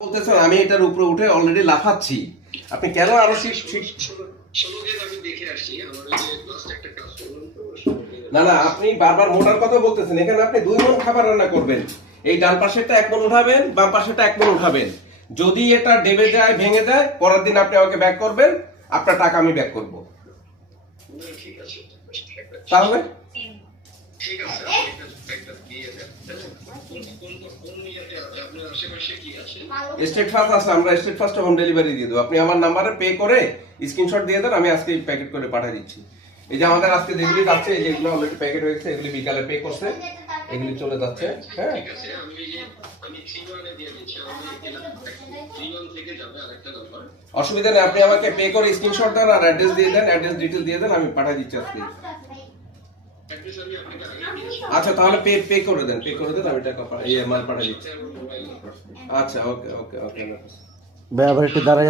বলতেছেন আমি এটার উপরে উঠে অলরেডি লাফাচ্ছি। আপনি কেন আরও না না আপনি বারবার মোটার কথা বলতেছেন এখানে আপনি দুই মন খাবার রান্না করবেন। এই ডান পাশেরটা এক মন উঠাবেন বাম পাশেরটা এক মন উঠাবেন। যদি এটা ডেবে যায় ভেঙে যায় পরের দিন আপনি আমাকে ব্যাক করবেন আপনার টাকা আমি ব্যাক করব। তাহলে? ঠিক আছে আপনি একটা- একটা দিয়ে দেন কোন কোন কোন ইয়েতে আছে আপনার আশেপাশে কি আছে স্টেট ফাস্ট আছে আমরা স্টেট ফাস্টে হোম ডেলিভারি দিয়ে দেবো। আপনি আমার নাম্বারে পে করে স্ক্রিনশট দিয়ে দেন আমি আজকে প্যাকেট করে পাঠিয়ে দিচ্ছি। এই যে আমাদের আজকে যেগুলি যাচ্ছে এই যেগুলো অলরেডি প্যাকেট হয়েছে এগুলি বিকালে পে করছে এগুলি চলে যাচ্ছে হ্যাঁ। অসুবিধা নেই আপনি আমাকে পে করে স্ক্রিনশট দেন আর অ্যাড্রেস দিয়ে দেন অ্যাড্রেস ডিটেল দিয়ে দেন আমি পাঠিয়ে দিচ্ছি আজকে অ্যাড্রেস আমি আপনাকে আগে দিয়েছি আচ্ছা তাহলে পে পে করে দেন পে করে দেন আমি টাকা পাঠাই। ইয়ে মাল পাঠিয়ে দিচ্ছি। আচ্ছা ওকে ওকে ওকে ভাই আবার একটু দাঁড়ায়